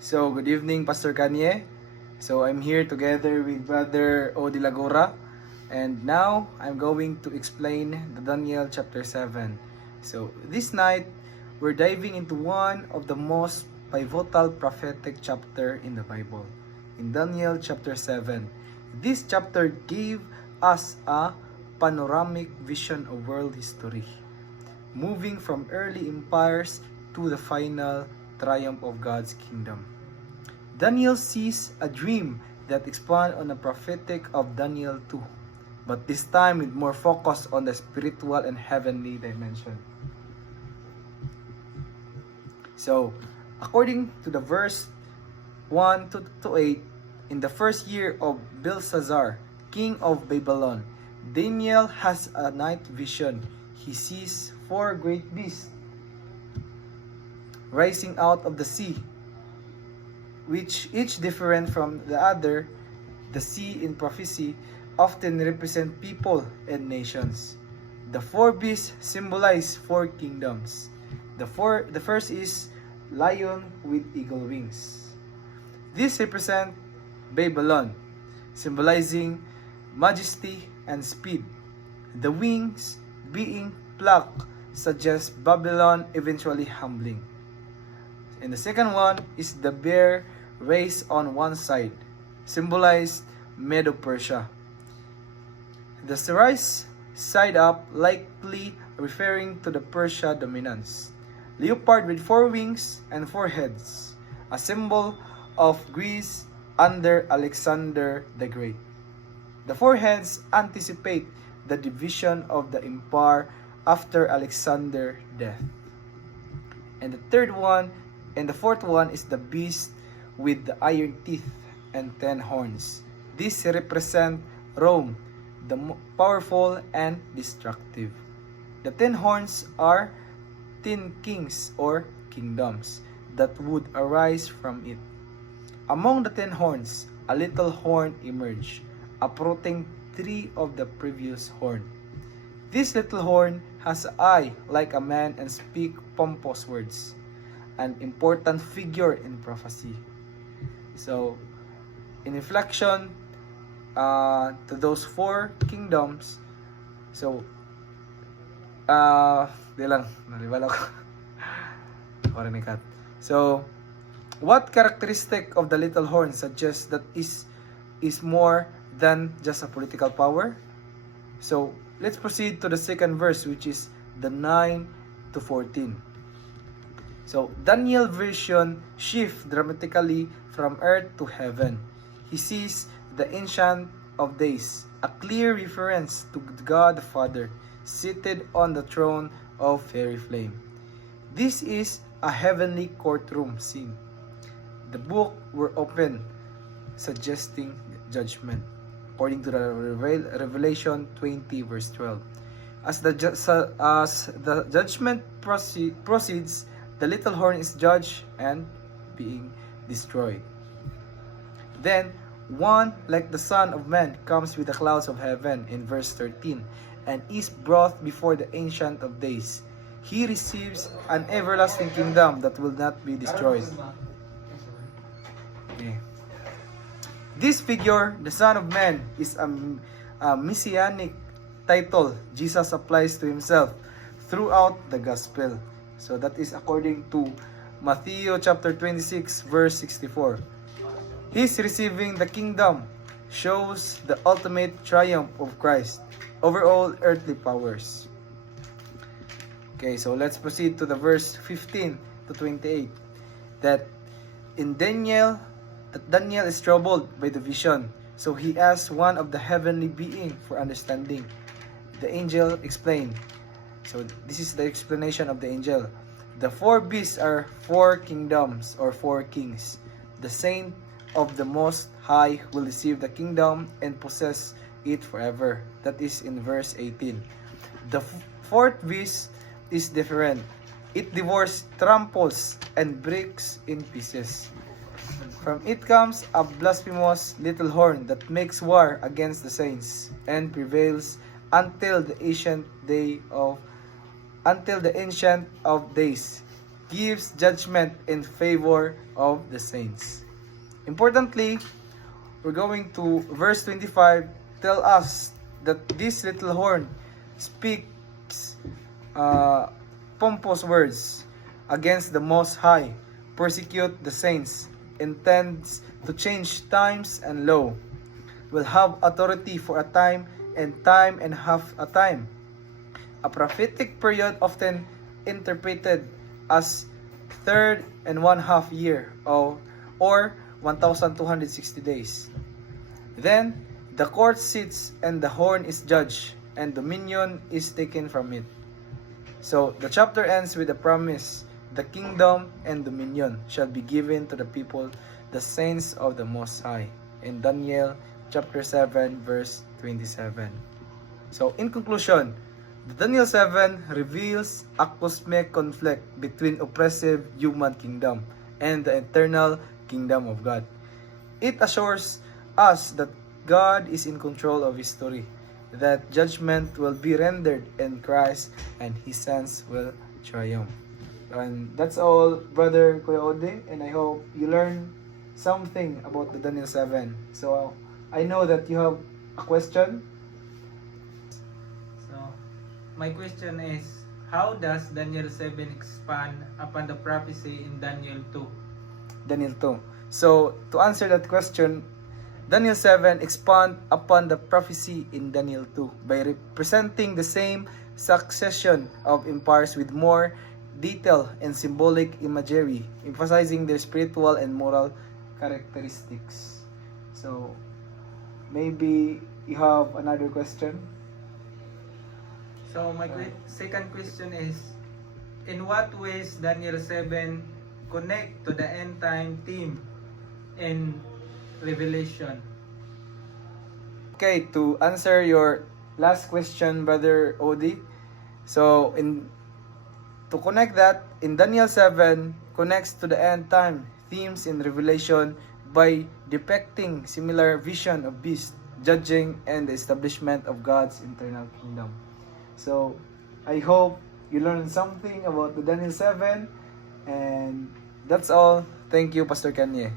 So, good evening, Pastor Kanye. So, I'm here together with Brother O. De La Gora. And now, I'm going to explain the Daniel chapter 7. So, this night, we're diving into one of the most pivotal prophetic chapter in the Bible. In Daniel chapter 7. This chapter gave us a panoramic vision of world history, moving from early empires to the final triumph of God's kingdom. Daniel sees a dream that expands on the prophetic of Daniel 2, but this time with more focus on the spiritual and heavenly dimension. So, according to the verse 1 to 8, in the first year of Belshazzar, king of Babylon, Daniel has a night vision. He sees 4 great beasts rising out of the sea, which each different from the other. The sea in prophecy often represent people and nations. The 4 beasts symbolize 4 kingdoms. The first is lion with eagle wings. This represent Babylon, symbolizing majesty and speed. The wings being plucked suggest Babylon eventually humbling. And the second one is the bear raised on one side, symbolized Medo-Persia. The rise side up, likely referring to the Persia dominance. Leopard with 4 wings and 4 heads, a symbol of Greece under Alexander the Great. The 4 heads anticipate the division of the empire after Alexander's death. And the fourth one is the beast with the iron teeth and 10 horns. This represent Rome, the powerful and destructive. The 10 horns are 10 kings or kingdoms that would arise from it. Among the 10 horns, a little horn emerged, uprooting 3 of the previous horn. This little horn has an eye like a man and speak pompous words, an important figure in prophecy. So, in reflection to those 4 kingdoms, so, di lang, nalibala ko. So, what characteristic of the little horn suggests that is more than just a political power? So, let's proceed to the second verse, which is the 9 to 14. So, Daniel's vision shifts dramatically from earth to heaven. He sees the Ancient of Days, a clear reference to God the Father, seated on the throne of fiery flame. This is a heavenly courtroom scene. The book were open, suggesting judgment, according to the Revelation 20 verse 12. As the judgment proceeds, the little horn is judged and being destroyed. Then, one like the Son of Man comes with the clouds of heaven in verse 13 and is brought before the Ancient of Days. He receives an everlasting kingdom that will not be destroyed. Okay. This figure, the Son of Man, is a messianic title Jesus applies to himself throughout the gospel. So that is according to Matthew chapter 26 verse 64. His receiving the kingdom shows the ultimate triumph of Christ over all earthly powers. Okay, so let's proceed to the verse 15 to 28. That Daniel is troubled by the vision, so he asks one of the heavenly being for understanding. The angel explained. So this is the explanation of the angel. The 4 beasts are 4 kingdoms or 4 kings. The saint of the Most High will receive the kingdom and possess it forever. That is in verse 18. The 4th beast is different. It devours, tramples, and breaks in pieces. From it comes a blasphemous little horn that makes war against the saints and prevails until the ancient of days. gives judgment in favor of the saints. Importantly, we're going to verse 25 tell us that this little horn speaks pompous words against the Most High, persecute the saints, intends to change times and law, will have authority for a time and half a time. A prophetic period often interpreted as third and 1/2 year or 1260 days. Then the court sits and the horn is judged and dominion is taken from it. So the chapter ends with a promise: the kingdom and dominion shall be given to the people, the saints of the Most High. In Daniel chapter 7 verse 27. So in conclusion, the Daniel 7 reveals a cosmic conflict between oppressive human kingdom and the eternal kingdom of God. It assures us that God is in control of history, that judgment will be rendered in Christ, and His sons will triumph. And that's all, Brother Kuya Ode, and I hope you learn something about the Daniel 7. So, I know that you have a question. So, my question is, how does Daniel 7 expand upon the prophecy in Daniel 2? Daniel 2. So, to answer that question, Daniel 7 expand upon the prophecy in Daniel 2 by representing the same succession of empires with more detail and symbolic imagery, emphasizing their spiritual and moral characteristics. So, maybe you have another question? So, my second question is, in what ways Daniel 7 connect to the end time theme in Revelation? Okay, to answer your last question, Brother Odi, so to connect that, in Daniel 7 connects to the end time themes in Revelation by depicting similar vision of beast, judging, and the establishment of God's eternal kingdom. So, I hope you learned something about the Daniel 7, and that's all. Thank you, Pastor Kanye.